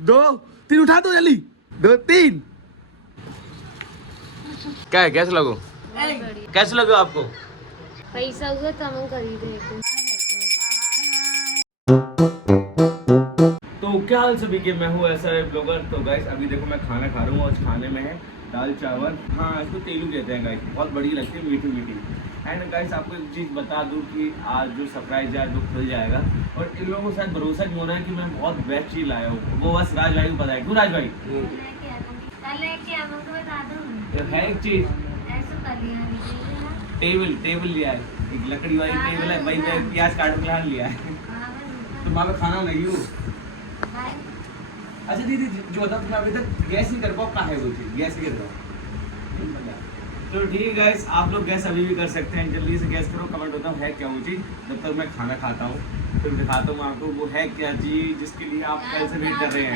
2 3 उठा दो जल्दी। 2 3। क्या है, कैसे लगो? कैसे लगे आपको? पैसा हुआ तो हम खरीदे। तो क्या हाल सभी के, मैं हूँ ऐसा ब्लॉगर। तो गाइस अभी देखो मैं खाना खा रहा हूँ और खाने में है दाल चावल। हाँ, इसको तेलू कहते हैं गाइस, बहुत बड़ी लगती है, मीठी मीठी। एंड गाइस आपको एक चीज़ बता दूँ कि आज जो सरप्राइज है जो खुल जाएगा, और इन लोगों को शायद भरोसा नहीं होना है कि मैं बहुत बेस्ट चीज़ लाया हूँ। वो बस राज भाई को पता है। क्यों राज भाई? है एक चीज़, टेबल लिया है, एक लकड़ी वाली टेबल है भाई, प्याज काट के लिया है। तो माँ का खाना नहीं हूँ। अच्छा दीदी, जो था तुम अभी तक गैस नहीं कर पाओ, कहाँ है वो चीज़? गैस नहीं कर पाओ। तो ठीक है गाइस, आप लोग गैस अभी भी कर सकते हैं, जल्दी से गैस करो। कमेंट होता है क्या वो चीज़, जब तक मैं खाना खाता हूँ फिर दिखाता हूँ आपको वो है क्या चीज़ जिसके लिए आप कल से वेट कर रहे हैं।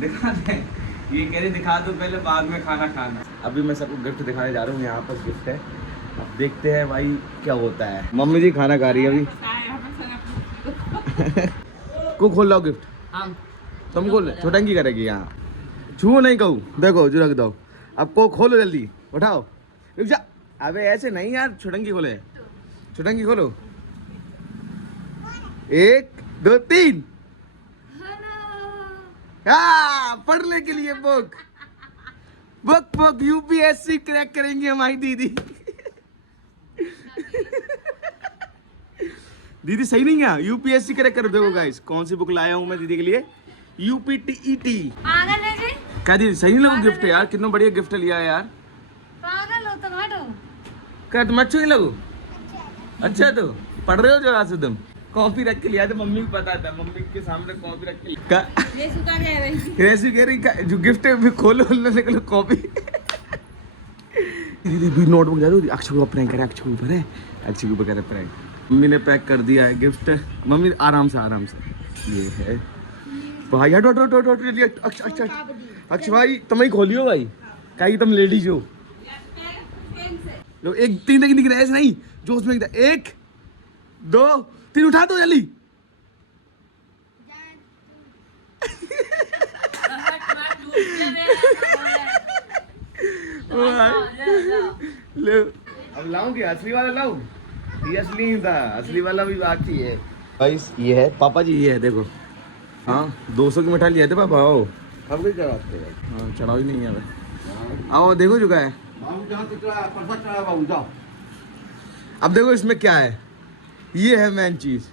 दिखा दें, ये कह रहे दिखा दो पहले, बाद में खाना खाना। अभी मैं सबको गिफ्ट दिखाने जा रहा हूँ, यहाँ पर गिफ्ट है, अब देखते हैं भाई क्या होता है। मम्मी जी खाना खा रही है अभी। को खोल लो गिफ्ट, तुम खोल, छोटंगी करेगी यहाँ, छू नहीं कहूँ। देखो जो रख दो, अब को खोलो जल्दी, उठाओ। रुक जा, अबे ऐसे नहीं यार, छोटंगी खोले, छोटंगी खोलो। 1 2 3। पढ़ने के लिए बुक बुक यूपीएससी क्रैक करेंगे हमारी दीदी। दीदी सही नहीं है, यूपीएससी क्रैक कर दो गाइस। कौन सी बुक लाया हूँ मैं दीदी के लिए? यूपीटीईटी। पागल है जी? क्या दीदी सही नहीं लगू गिफ्ट यार? कितना बढ़िया गिफ्ट लिया है यार। पागल हो तुम, हटो। क्या तुम अच्छे नहीं लगू? अच्छा तो पढ़ रहे हो जरा से तुम? कॉपी रख के लिया था, मम्मी को पता था, मम्मी के सामने कॉपी रख के कैसी कह रही जो गिफ्ट है खोलो निकलो कॉपी। दीदी भी नोटबुक जा रही, अक्षय को प्रैंक करे, अक्षय के ऊपर है, अक्षय के ऊपर करे प्रैंक। मम्मी ने पैक कर दिया है गिफ्ट। मम्मी आराम से ये है भाई। हटो हटो हटो हटो। अक्षय भाई तुम ही खोलियो भाई, कहीं तुम लेडीज हो। लो 1 3 तक दिख रहा है ऐसे नहीं, जो उसमें 1 2 3 उठा दो जल्दी। ले अब लाऊं क्या? असली वाला लाऊं? ये असली नहीं था, असली वाला भी बाकी है गाइस। ये है पापा जी, ये है देखो। हाँ 200 की मिठाई लिया थे पापा। आओ अब भी चढ़ाते हैं। हाँ चढ़ाओ ही नहीं है। आओ देखो जो क्या है। अब देखो इसमें क्या है, ये है मेन चीज।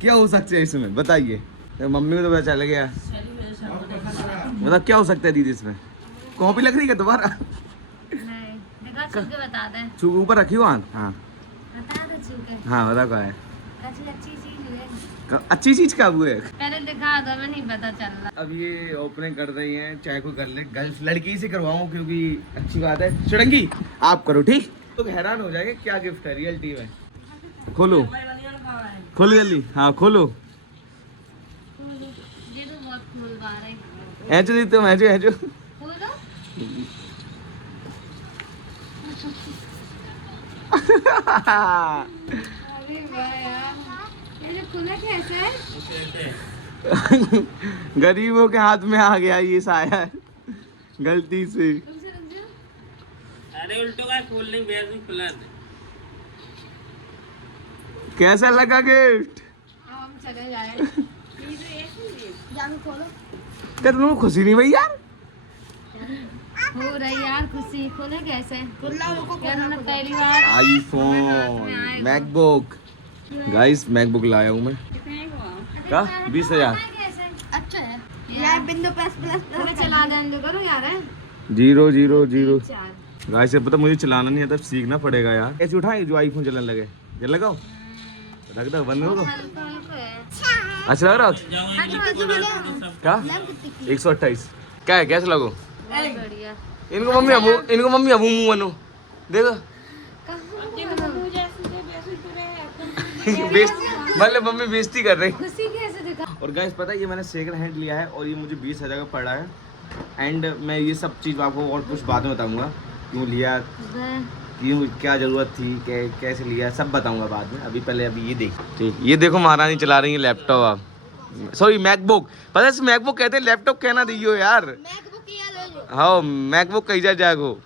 क्या हो सकता है इसमें बताइए? मम्मी को तो पता चल गया, मतलब क्या हो सकता है दीदी इसमें? कॉपी लग रही है दोबारा? नहीं, देखा छू के बता दे। छू के ऊपर रखी हो? हाँ बता दे छू के। हाँ बता क्या है? अच्छी चीज है। अच्छी चीज क्या हुआ है? पहले दिखा दो, मैं नहीं पता चल रहा। अब ये ओपनिंग कर रही हैं, चाहे कोई कर ले, गर्ल्स लड़की से करवाऊं क्योंकि अच्छी बात है। चुड़ंगी आप करो ठीक, तो हैरान हो जाएंगे क्या गिफ्ट है रियलिटी में। खोलो खोलो जल्दी, हाँ खोलो। ये तो बहुत फूल बार है। ऐचो दी तुम, ऐचो ऐचो। फूल दो। अरे वाह यार, ये खुला कैसे है? गरीबों के हाथ में आ गया ये शायद गलती से। अरे उल्टो का खोल नहीं, बेस भी खुला है। कैसा लगा गिफ्ट? हम चले जाए। खोलो। क्या तुम लोग खुशी नहीं भाई यार? हो रही यार खुशी। खोले कैसे? यार पहली बार आईफोन मैकबुक। गाइस मैकबुक लाया हूँ मैं। क्या 20,000? अच्छा है यार। बिंदु प्लस चला दें करो यार। 000। गाइस से पता मुझे चलाना नहीं आता, सीखना पड़ेगा यार। कैसे उठाए जो आईफोन चलने लगे? ये लगाओ, रख दो, बंद करो। अच्छा लग रहा है क्या? 128। क्या है, कैसे लगो? बढ़िया। इनको मम्मी अबू मुँह बनो देखो। मतलब मम्मी बेइज्जती कर रही। खुशी कैसे दिखा? और गाइस पता है ये मैंने सेकंड हैंड लिया है और ये मुझे 20,000 का पड़ा है। एंड मैं ये सब चीज़ आपको और कुछ बाद में बताऊंगा, क्यों लिया, क्यों, क्या ज़रूरत थी, कैसे लिया, सब बताऊंगा बाद में। अभी पहले ये देखिए। ठीक, ये देखो महारानी चला रही है लैपटॉप। आप सॉरी मैकबुक, पता है मैकबुक कहते हैं, लैपटॉप कहना दियो यार। हाँ मैकबुक कही जाएगो।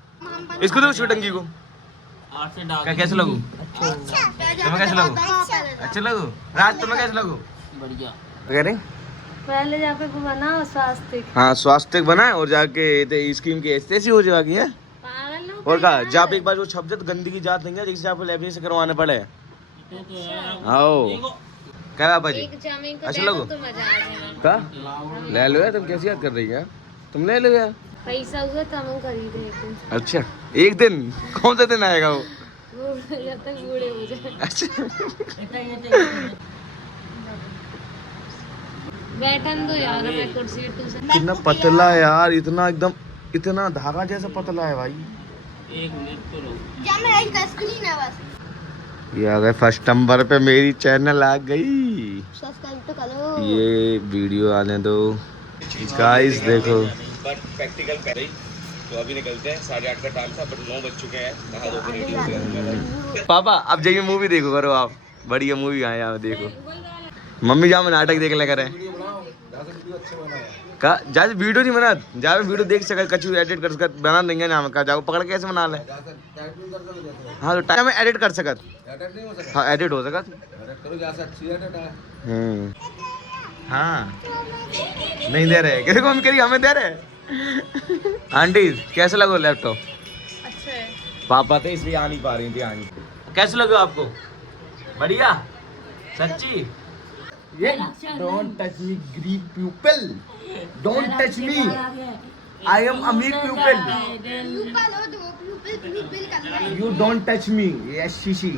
इसको दो शूटंगी को। कैसे लगू? तुम्हें कैसे लगू? अच्छा लगू? राज तुम्हें कैसे लगू? बढ़िया। कह रहे पहले जाके बनाओ स्वास्थ्य। हाँ स्वास्थ्य बनाए और जाके स्कीम की ऐसी हो जाएगी है। और कहा जब एक बार जो छप जाए गंदगी जात नहीं है जिससे आपको लैब से करवाने पड़े। आओ क्या पापा जी अच्छा लगो का ले लो यार। तुम कैसी याद कर रही है? तुम ले लो यार, पैसा हुआ तो हम खरीदे। अच्छा एक दिन कौन सा दिन आएगा वो? जब तक बूढ़े हो जाए। अच्छा बैठन दो यार, मैं कुर्सी से। कितना पतला है यार, इतना एकदम इतना धागा जैसा पतला है भाई। एक मिनट तो रुक। क्या मैं एक स्क्रीन है बस। ये आ गए फर्स्ट नंबर पे, मेरी चैनल आ गई। सब्सक्राइब तो करो। ये वीडियो आने दो गाइस, देखो प्रैक्टिकल पहले ही तो अभी निकलते हैं। 8:30 का टाइम था बट 9 बज चुके हैं। नहा धो के रेडी हो गए पापा। अब जाइए मूवी देखो करो आप, बढ़िया मूवी आए आप देखो। मम्मी जहाँ में नाटक देख ले करे का ज्यादा वीडियो नहीं बना, ज्यादा वीडियो देख सके कचू एडिट कर सकत बना देंगे ना। हम का जाओ पकड़ के ऐसे बना ले। हाँ तो टाइम में एडिट कर सकत। हाँ एडिट हो सकत। हाँ नहीं दे रहे किसी को, हम करिए हमें दे रहे। आंटी कैसे लगो लैपटॉप? अच्छा है। पापा थे इसलिए आ नहीं पा रही थी आनी। कैसे लगे आपको? बढ़िया सच्ची। ये don't touch me Greek people, don't touch me, I am अमीर people, you don't touch me. Yes शीशी,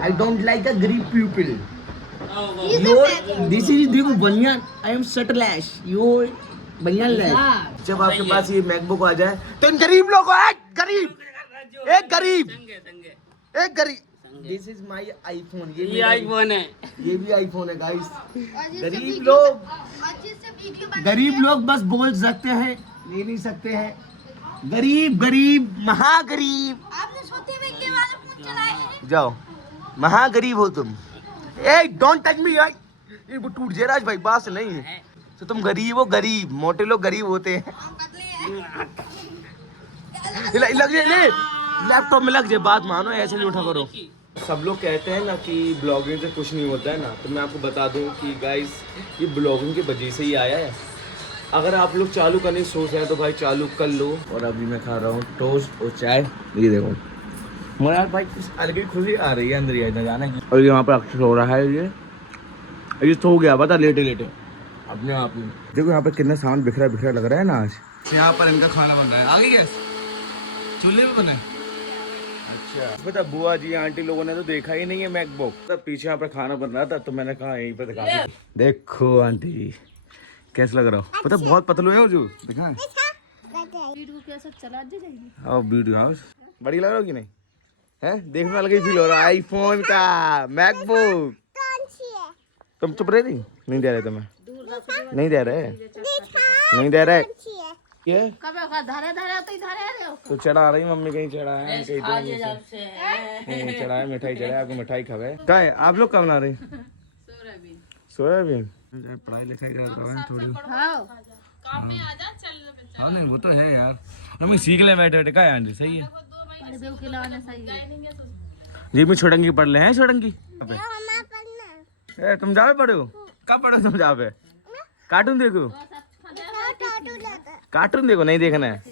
I don't like a Greek people. Your this is देखो बनियान, आई एम शर्टलेस, योर बनियान लेस। जब आपके पास ये मैकबुक आ जाए तो इन गरीब लोगों एक गरीब दिस इज माई आईफोन। ये आईफोन है, ये भी आईफोन है गाइस। गरीब लोग बस बोल सकते हैं, ले नहीं सकते हैं। गरीब महागरीब। आपने सोते हुए के वाले फोन चलाए हैं? जाओ महागरीब हो तुम। ए डोंट टच मी यार, ये वो टूट जाए राज भाई, बात से नहीं है। तो तुम गरीब हो, गरीब मोटे लोग गरीब होते हैं। लग जाए लैपटॉप में लग जाए, बात मानो ऐसे नहीं उठा करो। सब लोग कहते हैं ना कि ब्लॉगिंग से कुछ नहीं होता है ना, तो मैं आपको बता दूं कि गाइस ये ब्लॉगिंग की वजह से ही आया है। अगर आप लोग चालू करने की सोच रहे हैं तो भाई चालू कर लो। और अभी मैं खा रहा हूँ टोस्ट और चाय, ये देखो मेरा यार भाई अलग ही खुशी आ रही है अंदर ही इधर जाने की। और यहाँ पर अक्सर हो रहा है ये सो गया पता लेटे अपने आप में। देखो यहाँ पर कितना सामान बिखरा लग रहा है ना। आज यहाँ पर इनका खाना बन रहा है, आगे गैस चूल्हे पे बने। अच्छा पता बुआ जी आंटी लोगों ने तो देखा ही नहीं है मैकबुक, तब पीछे यहाँ पर खाना बन रहा था तो मैंने कहा यहीं पर दिखा। देखो आंटी कैसे लग रहा हो? पता बहुत पतलू है जो दिखा वीडियो हाउस बड़ी लग रहा हो कि नहीं है? देखने में अलग ही फील हो रहा है आईफोन का मैकबुक। तुम चुप रहे थी? नहीं दे रहे तुम्हें? नहीं दे रहे ये तो चढ़ा रही मम्मी, कहीं चढ़ा है कहीं चढ़ा है, मिठाई चढ़ा, आपको मिठाई खावे। क्या है आप लोग क्या बना रहे? सोयाबीन। पढ़ाई लिखाई करता है थोड़ी। हाँ नहीं वो तो है यार, हम सीख ले बैठे क्या है आंटी, सही है जी। मैं छोटंगी पढ़ ले हैं छोटंगी। तुम जावे पढ़े हो? कब पढ़ो तुम जावे? कार्टून देखो नहीं देखना है।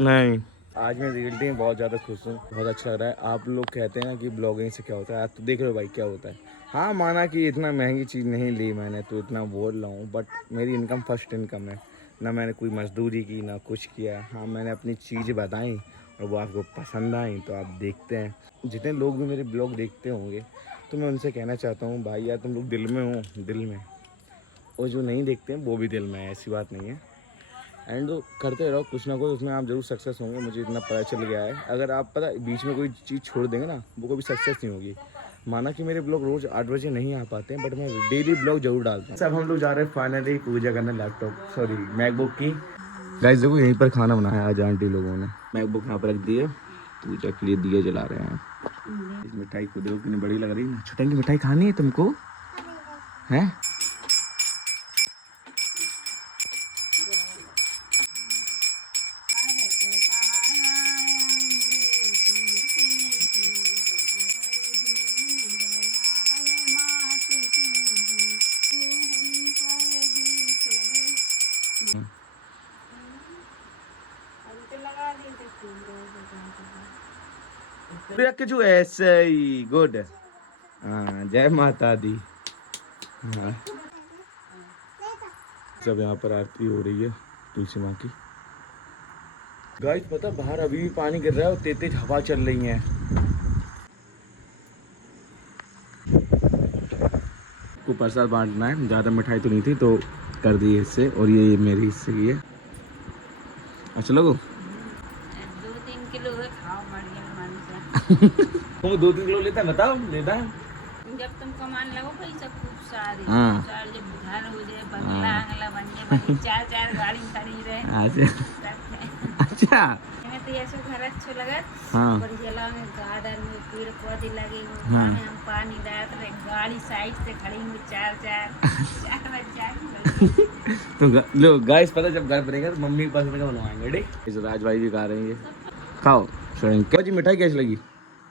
नहीं आज मैं रियलिटी में बहुत ज़्यादा खुश हूँ, बहुत अच्छा लग रहा है। आप लोग कहते हैं ना कि ब्लॉगिंग से क्या होता है, आज तो देख रहे हो भाई क्या होता है। हाँ माना कि इतना महंगी चीज़ नहीं ली मैंने तो इतना बोल रहा हूँ, बट मेरी इनकम फर्स्ट इनकम है ना, मैंने कोई मजदूरी की ना कुछ किया। हाँ मैंने अपनी चीज़ बताई और वो आपको पसंद आई तो आप देखते हैं। जितने लोग भी मेरे ब्लॉग देखते होंगे तो मैं उनसे कहना चाहता हूँ भाई यार तुम लोग दिल में हो, दिल में, और जो नहीं देखते हैं वो भी दिल में है, ऐसी बात नहीं है। एंड तो करते रहो कुछ ना कुछ, उसमें आप जरूर सक्सेस होंगे, मुझे इतना पता चल गया है। अगर आप पता बीच में कोई चीज़ छोड़ देंगे ना वो कभी सक्सेस नहीं होगी। माना कि मेरे ब्लॉग रोज़ 8 बजे नहीं आ पाते हैं बट मैं डेली ब्लॉग जरूर डालता हूँ। सब हम लोग जा रहे हैं फाइनली पूजा करने मैकबुक की। गाइस देखो यहीं पर खाना बनाया आज आंटी लोगों ने, मैकबुक यहाँ पर रख दिए, पूजा के लिए दिए जला रहे हैं। इस मिठाई को देखो कितनी बड़ी लग रही है। छोटे की मिठाई खानी है तुमको हैं? जो ऐसे ही गुड। हाँ जय माता दी। हाँ सब यहाँ पर आरती हो रही है तुलसी माँ की। गाइस पता बाहर अभी भी पानी गिर रहा है और तेज तेज हवा चल रही है। को प्रसाद बांटना है, ज़्यादा मिठाई तो नहीं थी तो कर दी इससे, और ये मेरी हिस्से की है। अच्छा लोगो 2-3 किलो है, खाओ बढ़िया मन से। तुम 2-3 किलो लेता है बताओ लेता है? जब तुम कमान लगो पैसा खूब सारे हाँ। सारे जब घर हो जाए बंगला अंगला बन जाए 4-4 गाड़ी खरीदे। अच्छा हमें तो ऐसे घर अच्छा लगा। हाँ। बढ़िया लगे गार्डन में पेड़ पौधे लगे हुए, हाँ। हम पानी डालते रहे, गाड़ी साइड से खड़ी हुई 4-4 तो लो गाइस पता जब घर बनेगा तो मम्मी के पास में बनवाएंगे ठीक। इस राज भाई भी खा रहे हैं, खाओ। क्या जी मिठाई कैसी लगी?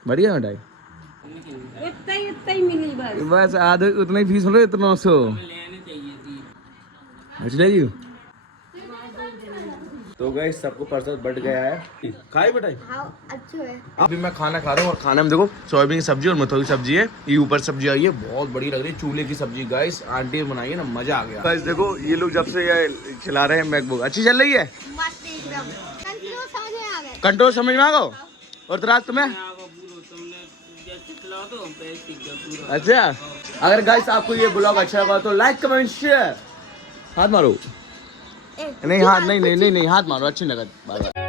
बढ़िया मिठाई? इतना ही मिली बस। बस आधे उतना ही फीस लो, इतना सो लेने चाहिए थी। अच्छा जी। तो गाइस सबको प्रसाद बढ़ गया है। खाई मिठाई? हाँ अच्छा है। अभी मैं खाना खा रहा हूँ और खाने में देखो सोयाबीन की सब्जी और मथुरा की सब्जी है। ये ऊपर सब्जी आई है, बहुत बड़ी लग रही है, चूल्हे की सब्जी। गाइस आंटी ने बनाई है ना, मजा आ गया। गाइस देखो ये लोग जब से ये खिला रहे हैं मैकबुक अच्छी चल रही है, मस्त एकदम कंट्रोल समझ में आ गया। कंट्रोल समझ में आ गो। और तराज तुम्हें? अच्छा अगर गाइस आपको ये ब्लॉग अच्छा लगा तो लाइक कमेंट शेयर। हाथ मारो। नहीं हाथ नहीं हाथ मारो, अच्छी लगा। Bye bye.